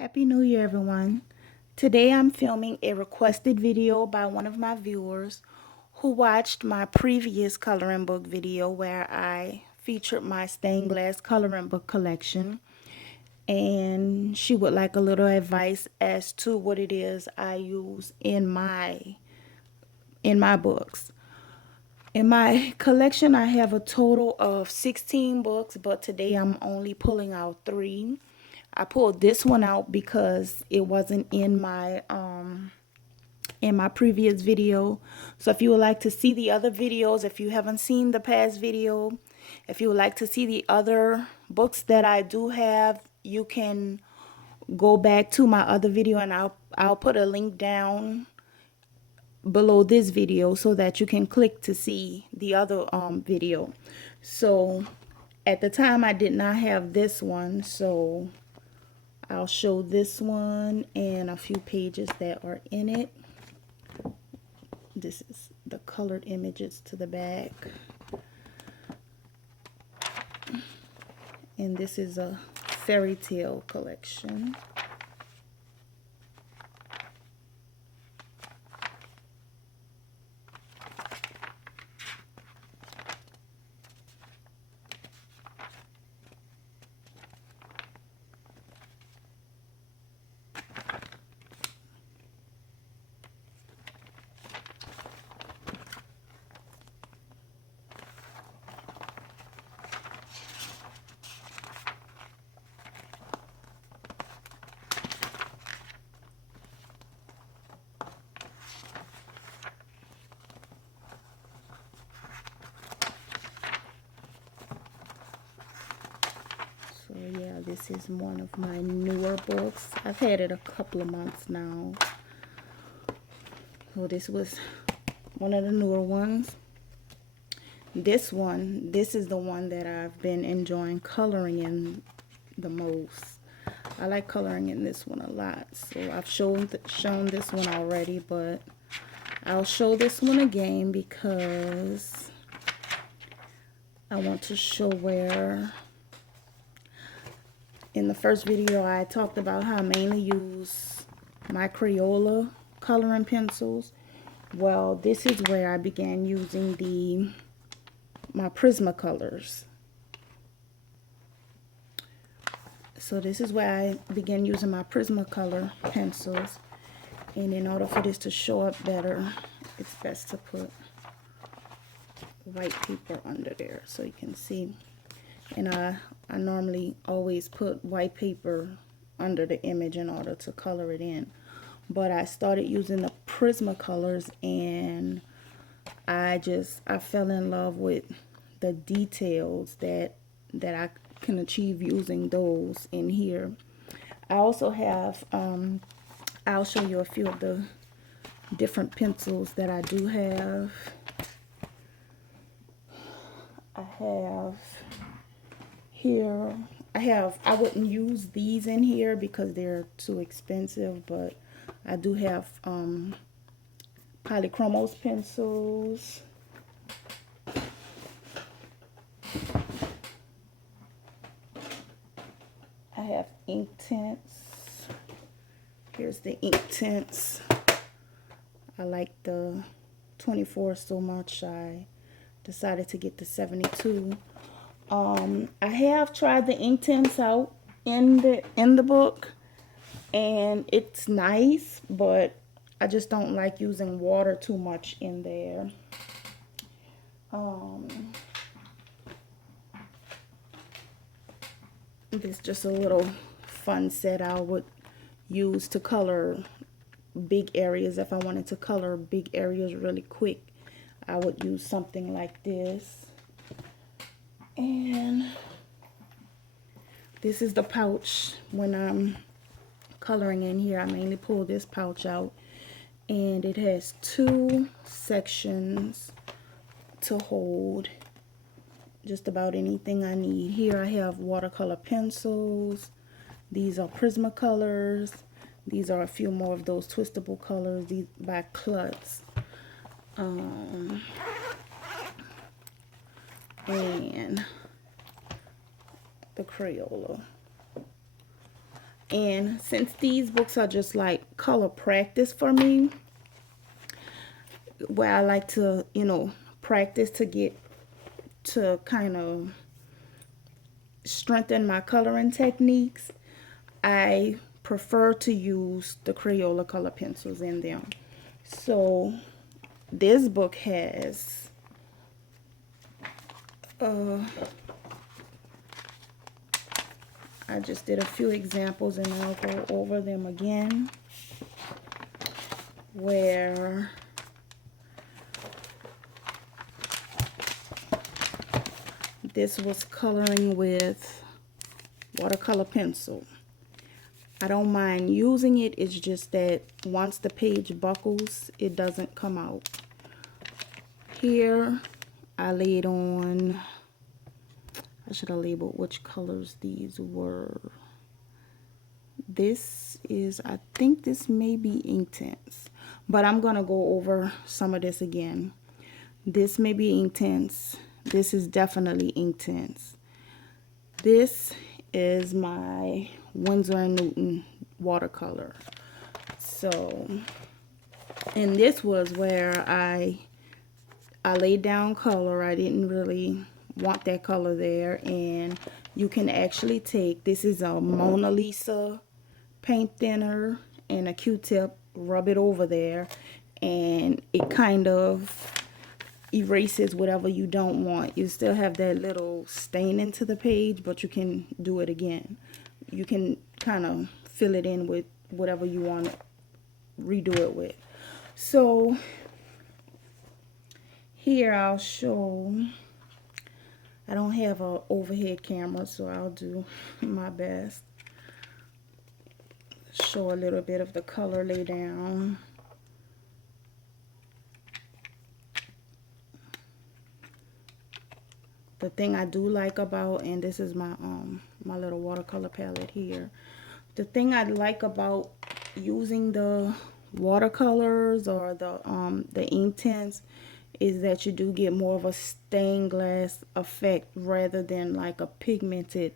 Happy New Year, everyone. Today I'm filming a requested video by one of my viewers who watched my previous coloring book video where I featured my stained glass coloring book collection. And she would like a little advice as to what it is I use in my books. In my collection, I have a total of 16 books, but today I'm only pulling out 3. I pulled this one out because it wasn't in my previous video. So if you would like to see the other videos, if you haven't seen the past video, if you would like to see the other books that I do have, you can go back to my other video and I'll put a link down below this video so that you can click to see the other video. So at the time I did not have this one, so I'll show this one and a few pages that are in it. This is the colored images to the back, and this is a fairy tale collection. So yeah, this is one of my newer books. I've had it a couple of months now. So this was one of the newer ones. This is the one that I've been enjoying coloring in the most. I like coloring in this one a lot. So I've shown this one already, but I'll show this one again because I want to show where in the first video I talked about how I mainly use my Crayola coloring pencils. Well, this is where I began using my Prismacolors. So this is where I began using my Prismacolor pencils. And in order for this to show up better, it's best to put white paper under there so you can see. And I normally always put white paper under the image in order to color it in. But I started using the Prismacolors and I fell in love with the details that I can achieve using those in here. I also have, I'll show you a few of the different pencils that I do have. I have here, I wouldn't use these in here because they're too expensive, but I do have Polychromos pencils. I have Inktense. Here's the Inktense. I like the 24 so much I decided to get the 72. I have tried the Inktense out in the book and it's nice, but I just don't like using water too much in there. This is just a little fun set I would use to color big areas. If I wanted to color big areas really quick, I would use something like this. And this is the pouch. When I'm coloring in here, I mainly pull this pouch out, and it has 2 sections to hold just about anything I need. Here I have watercolor pencils. These are Prismacolors. These are a few more of those twistable colors, these by Klutz. And the Crayola. And since these books are just like color practice for me, where I like to, you know, practice to get to kind of strengthen my coloring techniques, I prefer to use the Crayola color pencils in them. So this book has I just did a few examples and I'll go over them again, where this was coloring with watercolor pencil. I don't mind using it, it's just that once the page buckles, it doesn't come out. Here, I laid on, I should have labeled which colors these were. This is, I think this may be Inktense, but I'm gonna go over some of this again. This may be Inktense. This is definitely Inktense. This is my Winsor & Newton watercolor. So, and this was where I laid down color. I didn't really want that color there, and you can actually take, this is a Mona Lisa paint thinner and a Q-tip, rub it over there, and it kind of erases whatever you don't want. You still have that little stain into the page, but you can do it again. You can kind of fill it in with whatever you want to redo it with. So here I'll show, I don't have an overhead camera, so I'll do my best. Show a little bit of the color lay down. The thing I do like about, and this is my my little watercolor palette here. The thing I like about using the watercolors or the Inktense is that you do get more of a stained glass effect rather than like a pigmented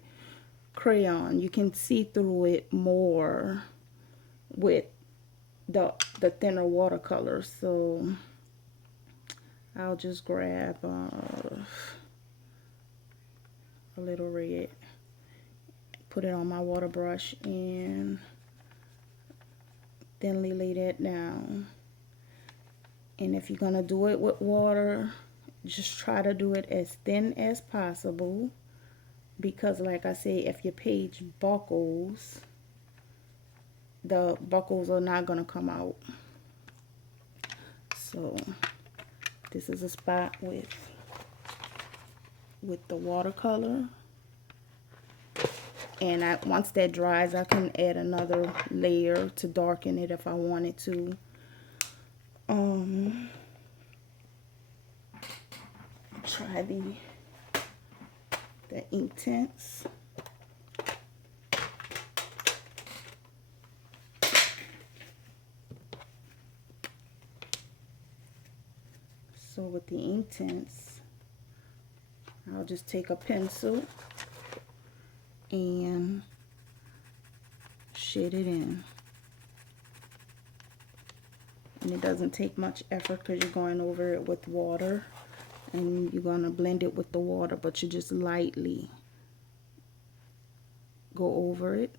crayon. You can see through it more with the thinner watercolor. So I'll just grab a little red, put it on my water brush, and thinly lay that down. And if you're gonna do it with water, just try to do it as thin as possible, because like I say, if your page buckles, the buckles are not gonna come out. So this is a spot with the watercolor, and once that dries, I can add another layer to darken it if I wanted to. Try the Inktense. So with the Inktense, I'll just take a pencil and shade it in. And it doesn't take much effort because you're going over it with water, and you're going to blend it with the water, but you just lightly go over it.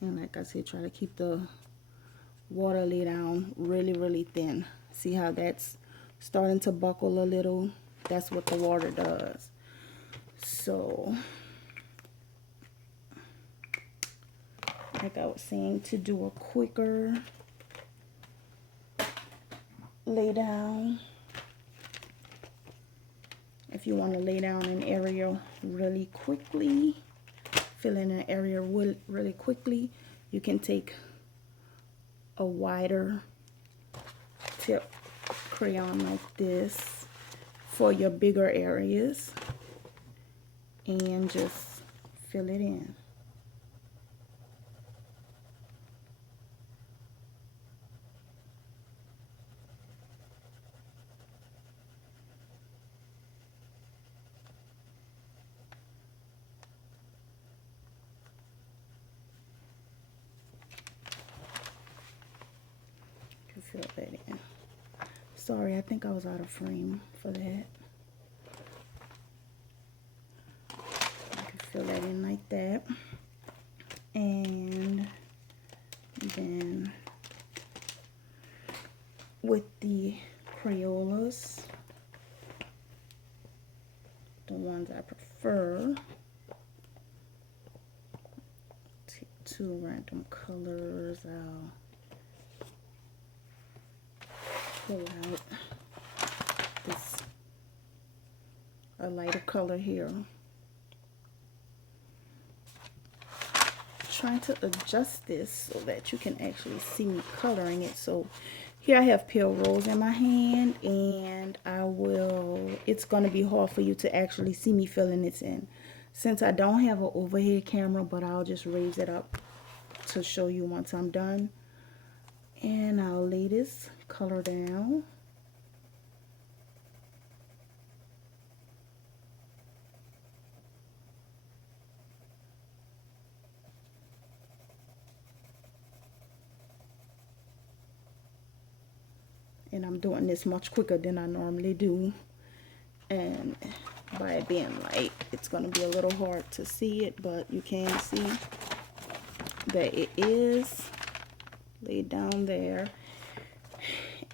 And like I said, try to keep the water lay down really, really thin. See how that's starting to buckle a little? That's what the water does. So, like I was saying, to do a quicker lay down, if you want to lay down an area really quickly, fill in an area really quickly, you can take a wider tip crayon like this for your bigger areas and just fill it in. fill that in. Sorry, I think I was out of frame for that. I can fill that in like that. And then with the Crayolas, the ones I prefer, take two random colors. I'll pull out this, a lighter color here. Trying to adjust this so that you can actually see me coloring it. So here I have pale rose in my hand, and it's going to be hard for you to actually see me filling this in since I don't have an overhead camera, but I'll just raise it up to show you once I'm done. And I'll lay this color down. And I'm doing this much quicker than I normally do. And by it being light, it's going to be a little hard to see it, but you can see that it is laid down there.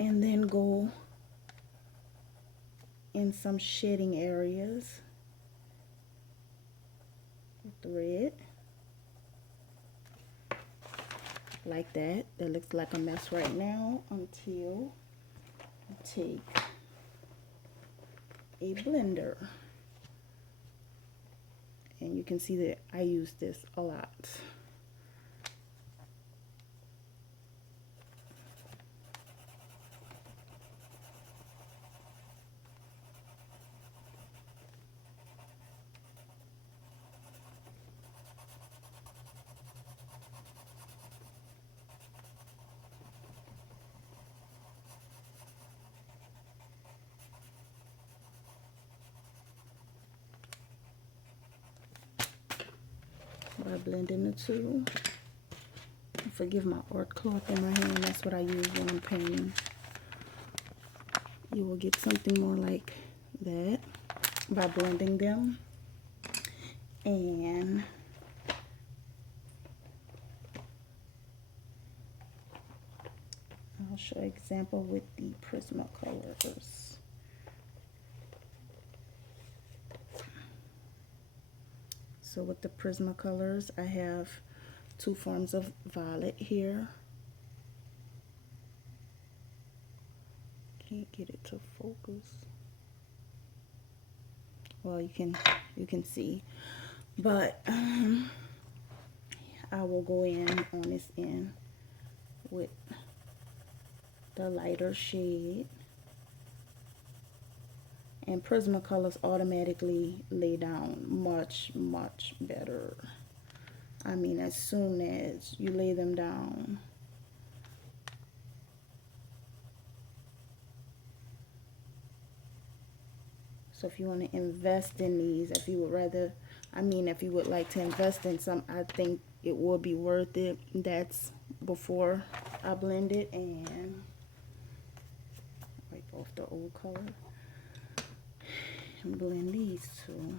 And then go in some shading areas with the red. Like that. That looks like a mess right now until I take a blender. And you can see that I use this a lot. By blending the two. Forgive my art cloth in my hand, that's what I use when I'm painting. You will get something more like that by blending them. And I'll show an example with the Prismacolors. So with the Prismacolors, I have two forms of violet here. Can't get it to focus. Well, you can see, but I will go in on this end with the lighter shade. And Prismacolors automatically lay down much, much better. I mean, as soon as you lay them down. So if you want to invest in these, if you would rather, if you would like to invest in some, I think it would be worth it. That's before I blend it and wipe off the old color. And blend these two.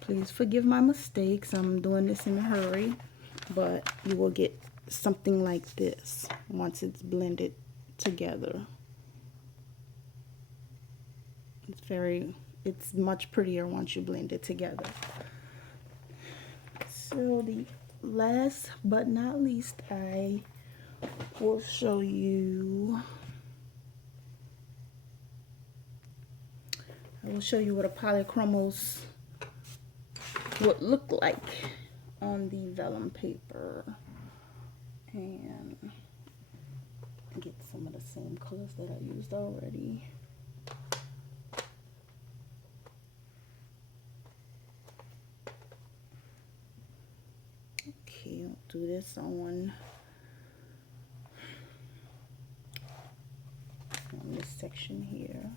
Please forgive my mistakes. I'm doing this in a hurry. But you will get something like this once it's blended together. It's much prettier once you blend it together. So the last but not least, I will show you what a polychromos would look like on the vellum paper, and get some of the same colors that I used already. Okay, I'll do this on this section here.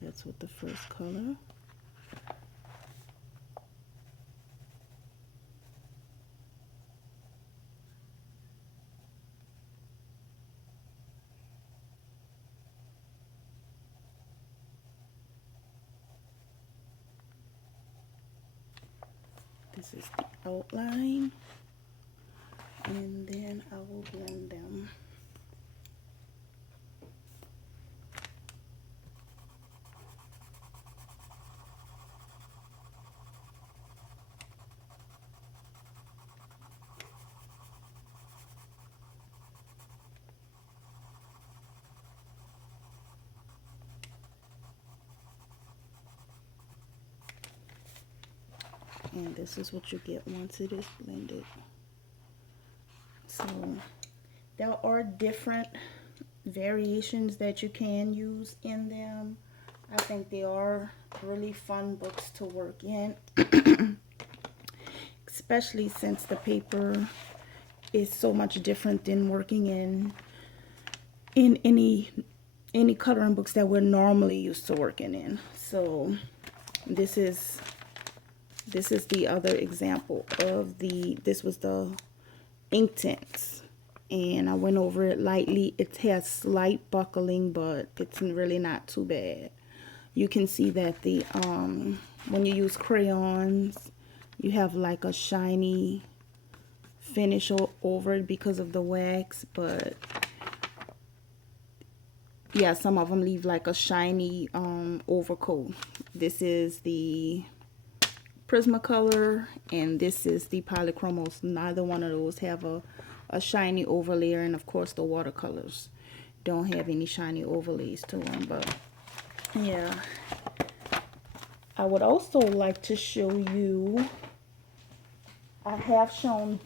That's with the first color. This is the outline, and then I will blend them. And this is what you get once it is blended. So there are different variations that you can use in them. I think they are really fun books to work in, especially since the paper is so much different than working in any coloring books that we're normally used to working in. So this is the other example of this was the Inktense, and I went over it lightly. It has slight buckling, but it's really not too bad. You can see that the when you use crayons, you have like a shiny finish over it because of the wax, but yeah, some of them leave like a shiny overcoat. This is the Prismacolor, and this is the Polychromos. Neither one of those have a shiny overlay, and of course the watercolors don't have any shiny overlays to them. But yeah, I would also like to show you, I have shown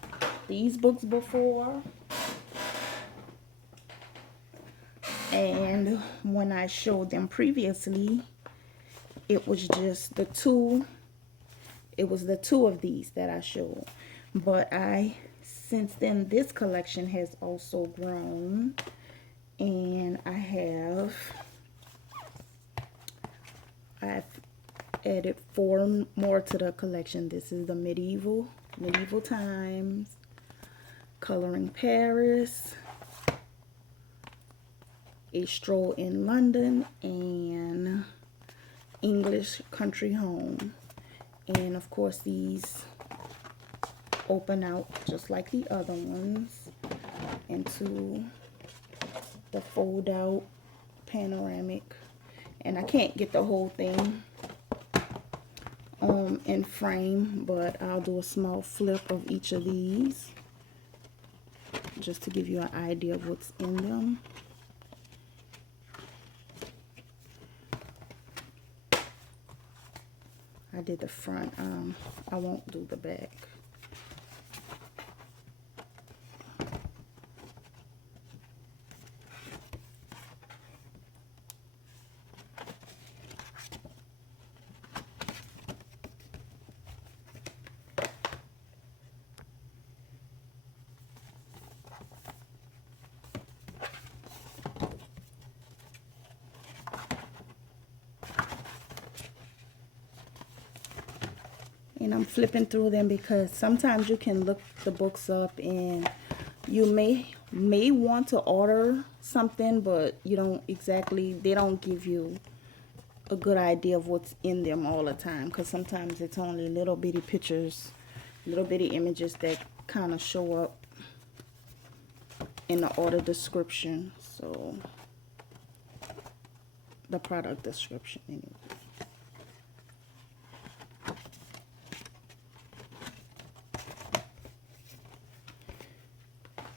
these books before, and when I showed them previously, it was just the two. It was the two of these that I showed, but since then this collection has also grown, and I've added 4 more to the collection. This is the medieval times, Coloring Paris, A Stroll in London, and English Country Home. And of course these open out just like the other ones into the fold out panoramic, and I can't get the whole thing in frame, but I'll do a small flip of each of these just to give you an idea of what's in them. I did the front, I won't do the back. And I'm flipping through them because sometimes you can look the books up and you may want to order something, but you don't exactly, they don't give you a good idea of what's in them all the time, because sometimes it's only little bitty pictures, little bitty images that kind of show up in the order description, so the product description anyway.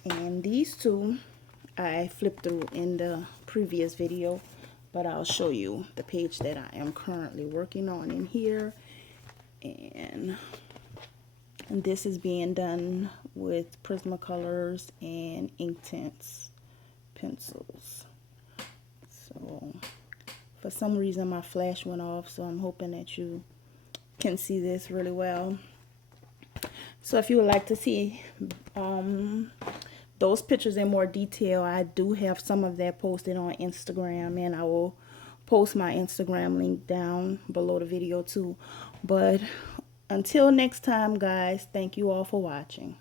And these two I flipped through in the previous video, but I'll show you the page that I am currently working on in here. And this is being done with Prismacolors and Inktense pencils. So for some reason my flash went off, so I'm hoping that you can see this really well. So if you would like to see those pictures in more detail, I do have some of that posted on Instagram, and I will post my Instagram link down below the video too. But until next time, guys, thank you all for watching.